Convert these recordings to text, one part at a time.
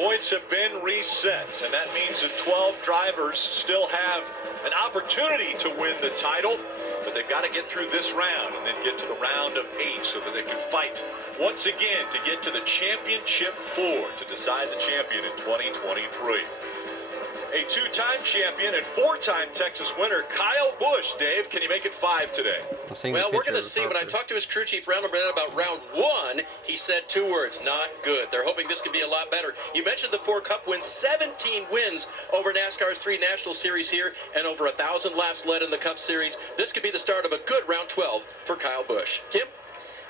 Points have been reset, and that means that 12 drivers still have an opportunity to win the title, but they've got to get through this round and then get to the round of 8 so that they can fight once again to get to the championship 4 to decide the champion in 2023. A 2-time champion and 4-time Texas winner, Kyle Busch. Dave, can you make it 5 today? Well, we're going to see. When I talked to his crew chief about round 1, he said 2 words: not good. They're hoping this could be a lot better. You mentioned the 4 Cup wins, 17 wins over NASCAR's 3 National Series here, and over 1,000 laps led in the Cup Series. This could be the start of a good round 12 for Kyle Busch. Kim?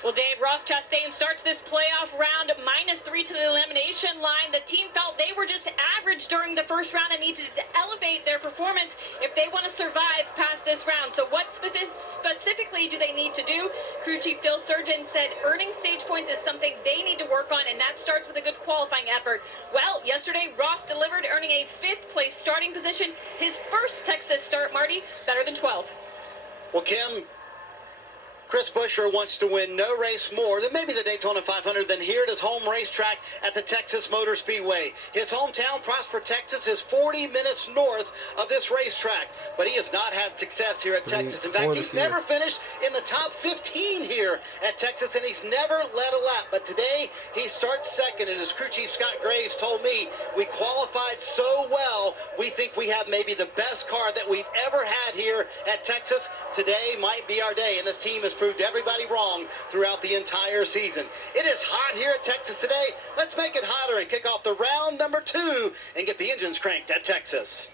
Well, Dave, Ross Chastain starts this playoff round -3 to the elimination line. The team felt they were just average during the first round and needed to elevate their performance if they want to survive past this round. So what specifically do they need to do? Crew Chief Phil Surgeon said earning stage points is something they need to work on, and that starts with a good qualifying effort. Well, yesterday, Ross delivered, earning a 5th place starting position. His first Texas start, Marty, better than 12. Well, Kim, Chris Buescher wants to win no race more than maybe the Daytona 500 than here at his home racetrack at the Texas Motor Speedway. His hometown, Prosper, Texas, is 40 minutes north of this racetrack, but he has not had success here at Texas. In fact, he's never finished in the top 15 here at Texas, and he's never led a lap. But today, he starts second, and his crew chief, Scott Graves, told me, we qualified so well, we think we have maybe the best car that we've ever had here at Texas. Today might be our day, and this team is proved everybody wrong throughout the entire season. It is hot here at Texas today. Let's make it hotter and kick off the round number 2 and get the engines cranked at Texas.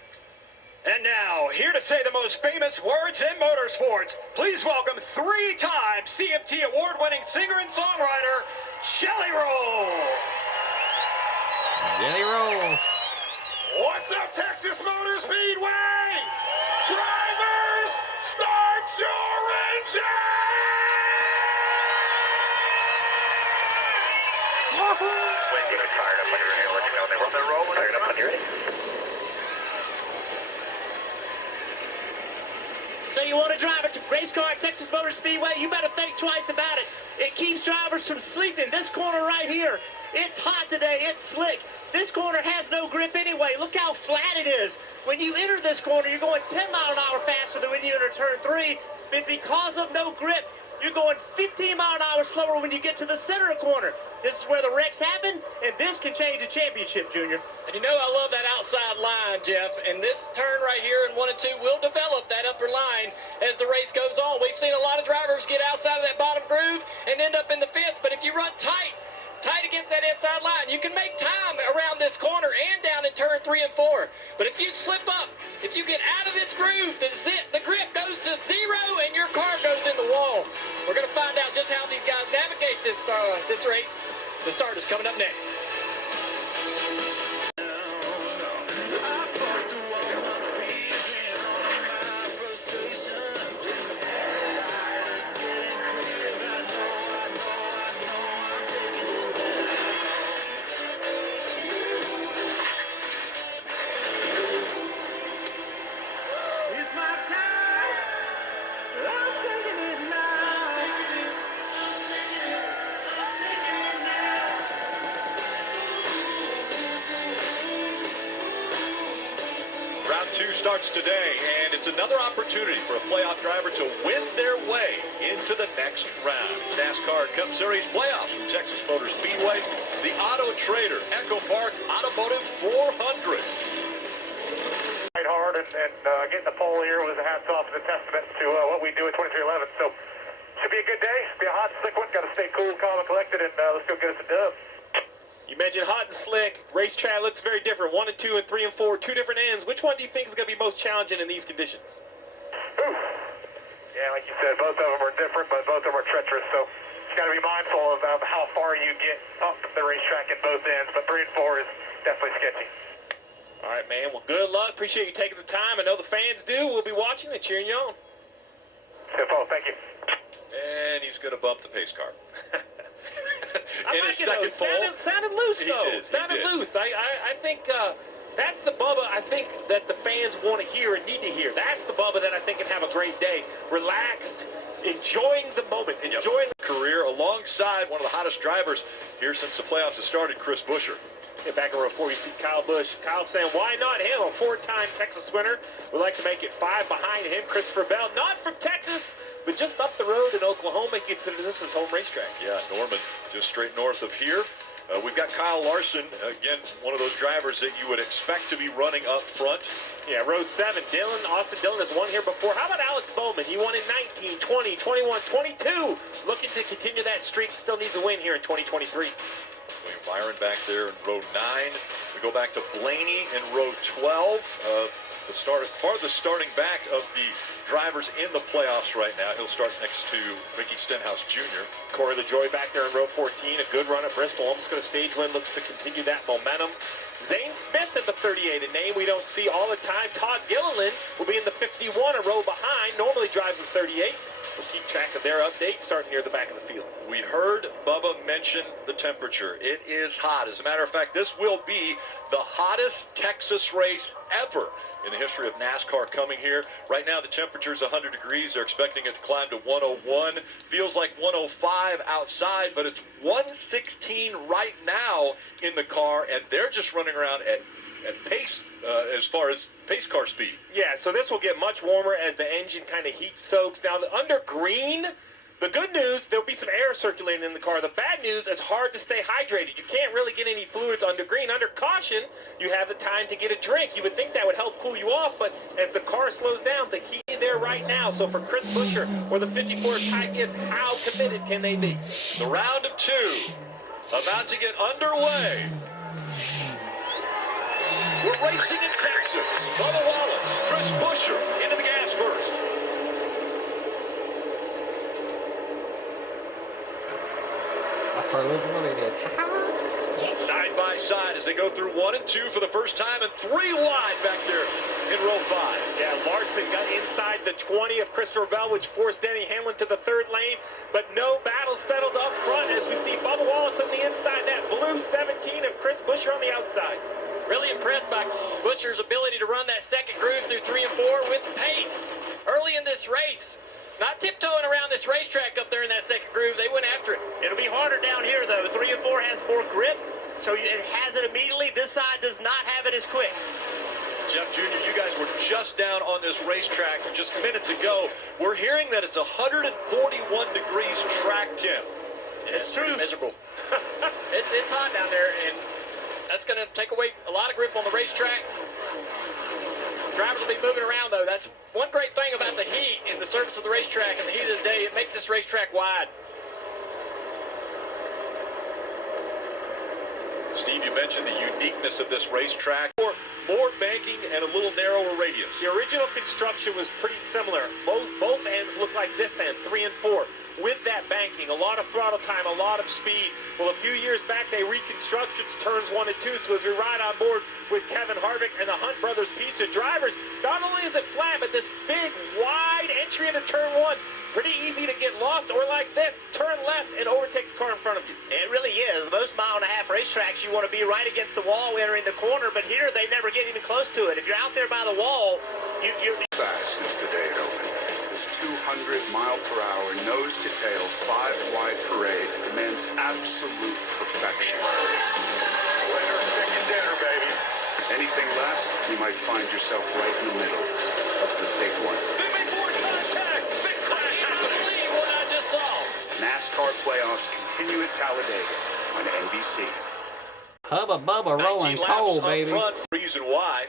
And now, here to say the most famous words in motorsports, please welcome 3-time CMT award-winning singer and songwriter, Jelly Roll. Jelly Roll. What's up, Texas Motor Speedway? Drivers, start your engine! So you want to drive a race car at Texas Motor Speedway? You better think twice about it. It keeps drivers from sleeping. This corner right here, it's hot today. It's slick. This corner has no grip anyway. Look how flat it is. When you enter this corner, you're going 10 miles an hour faster than when you enter turn 3. But because of no grip, you're going 15 miles an hour slower when you get to the center of the corner. This is where the wrecks happen, and this can change a championship, Junior. And you know I love that outside line, Jeff, and this turn right here in 1 and 2 will develop that upper line as the race goes on. We've seen a lot of drivers get outside of that bottom groove and end up in the fence, but if you run tight against that inside line, you can make time around this corner and down in turn 3 and 4. But if you slip up, if you get out of this groove, the grip goes to 0 and your car goes in the wall. We're going to find out just how these guys navigate this race. The start is coming up next. Round 2 starts today, and it's another opportunity for a playoff driver to win their way into the next round. NASCAR Cup Series playoffs from Texas Motor Speedway, the Auto Trader Echopark Automotive 400. Right hard, and getting the pole here was a hats off and a testament to what we do at 2311. So, should be a good day. Be a hot, slick one. Got to stay cool, calm, and collected, and let's go get us a dub. You mentioned hot and slick. Racetrack looks very different. 1 and 2 and 3 and 4, 2 different ends. Which one do you think is going to be most challenging in these conditions? Ooh. Yeah, like you said, both of them are different, but both of them are treacherous. So you got to be mindful of how far you get up the racetrack at both ends. But 3 and 4 is definitely sketchy. All right, man. Well, good luck. Appreciate you taking the time. I know the fans do. We'll be watching and cheering you on. Simple. Thank you. And he's going to bump the pace car. I like it, though. Sounded loose, though. Sounded loose. I think that's the Bubba I think that the fans want to hear and need to hear. That's the Bubba that I think can have a great day. Relaxed, enjoying the moment, enjoying the career alongside one of the hottest drivers here since the playoffs have started, Chris Buescher. Back in row 4, you see Kyle Busch. Kyle saying, why not him? A 4-time Texas winner. We'd like to make it 5 behind him. Christopher Bell, not from Texas, but just up the road in Oklahoma. He considers this his home racetrack. Yeah, Norman, just straight north of here. We've got Kyle Larson, again, one of those drivers that you would expect to be running up front. Yeah, row 7, Austin Dillon has won here before. How about Alex Bowman? He won in 19, 20, 21, 22. Looking to continue that streak. Still needs a win here in 2023. William Byron back there in row 9. We go back to Blaney in row 12. The farthest starting back of the drivers in the playoffs right now. He'll start next to Ricky Stenhouse Jr. Corey LaJoie back there in row 14. A good run at Bristol. Almost got a stage win. Looks to continue that momentum. Zane Smith in the 38, a name we don't see all the time. Todd Gilliland will be in the 51, a row behind. Normally drives the 38. We'll keep track of their updates starting near the back of the field. We heard Bubba mention the temperature. It is hot. As a matter of fact, this will be the hottest Texas race ever in the history of NASCAR coming here. Right now, the temperature is 100 degrees. They're expecting it to climb to 101. Feels like 105 outside, but it's 116 right now in the car, and they're just running around at pace as far as pace car speed. Yeah, so this will get much warmer as the engine kind of heat soaks. Now, under green, the good news, there'll be some air circulating in the car. The bad news, it's hard to stay hydrated. You can't really get any fluids under green. Under caution, you have the time to get a drink. You would think that would help cool you off, but as the car slows down, the heat is there right now. So for Chris Buescher, where the 54 type is, how committed can they be? The round of 2 about to get underway. We're racing in Texas. Bubba Wallace, Chris Buescher into the gas first. That's our little before they did. Side by side as they go through 1 and 2 for the first time, and 3 wide back there in row 5. Yeah, Larson got inside the 20 of Christopher Bell, which forced Denny Hamlin to the 3rd lane, but no battle settled up front as we see Bubba Wallace on the inside, that blue 17 of Chris Buescher on the outside. Really impressed by Buescher's ability to run that second groove through 3 and 4 with pace early in this race. Not tiptoeing around this racetrack up there in that second groove. They went after it. It'll be harder down here, though. 3 and 4 has more grip, so it has it immediately. This side does not have it as quick. Jeff Jr., you guys were just down on this racetrack just minutes ago. We're hearing that it's 141 degrees track temp. It's true. Miserable. it's hot down there, and that's going to take away a lot of grip on the racetrack. Drivers will be moving around, though. That's one great thing about the heat and the surface of the racetrack and the heat of the day. It makes this racetrack wide. Steve, you mentioned the uniqueness of this racetrack. More banking and a little narrower radius. The original construction was pretty similar. Both ends look like this end, 3 and 4. With that banking, a lot of throttle time, a lot of speed. Well, a few years back, they reconstructed turns 1 and 2, so as we ride on board with Kevin Harvick and the Hunt Brothers Pizza drivers, not only is it flat, but this big, wide entry into turn 1, pretty easy to get lost, or like this, turn left and overtake the car in front of you. It really is. Most mile-and-a-half racetracks, you want to be right against the wall entering the corner, but here they never get even close to it. If you're out there by the wall, you're fast since the day it opened. This 200-mile-per-hour, nose-to-tail, 5-wide parade demands absolute perfection. Winner, chicken dinner, baby. Anything less, you might find yourself right in the middle of the big one. They made more contact. Big I can't believe what I just saw. NASCAR playoffs continue at Talladega on NBC. Hubba Bubba rolling 19 coal, laps up baby. front. Reason why.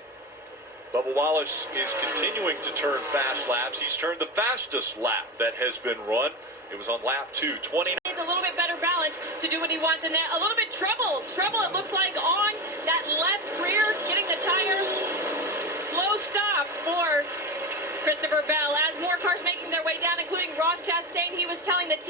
Bubba Wallace is continuing to turn fast laps. He's turned the fastest lap that has been run. It was on lap 2, 20. Needs a little bit better balance to do what he wants, and that a little bit trouble it looks like on that left rear, getting the tire. Slow stop for Christopher Bell as more cars making their way down, including Ross Chastain. He was telling the team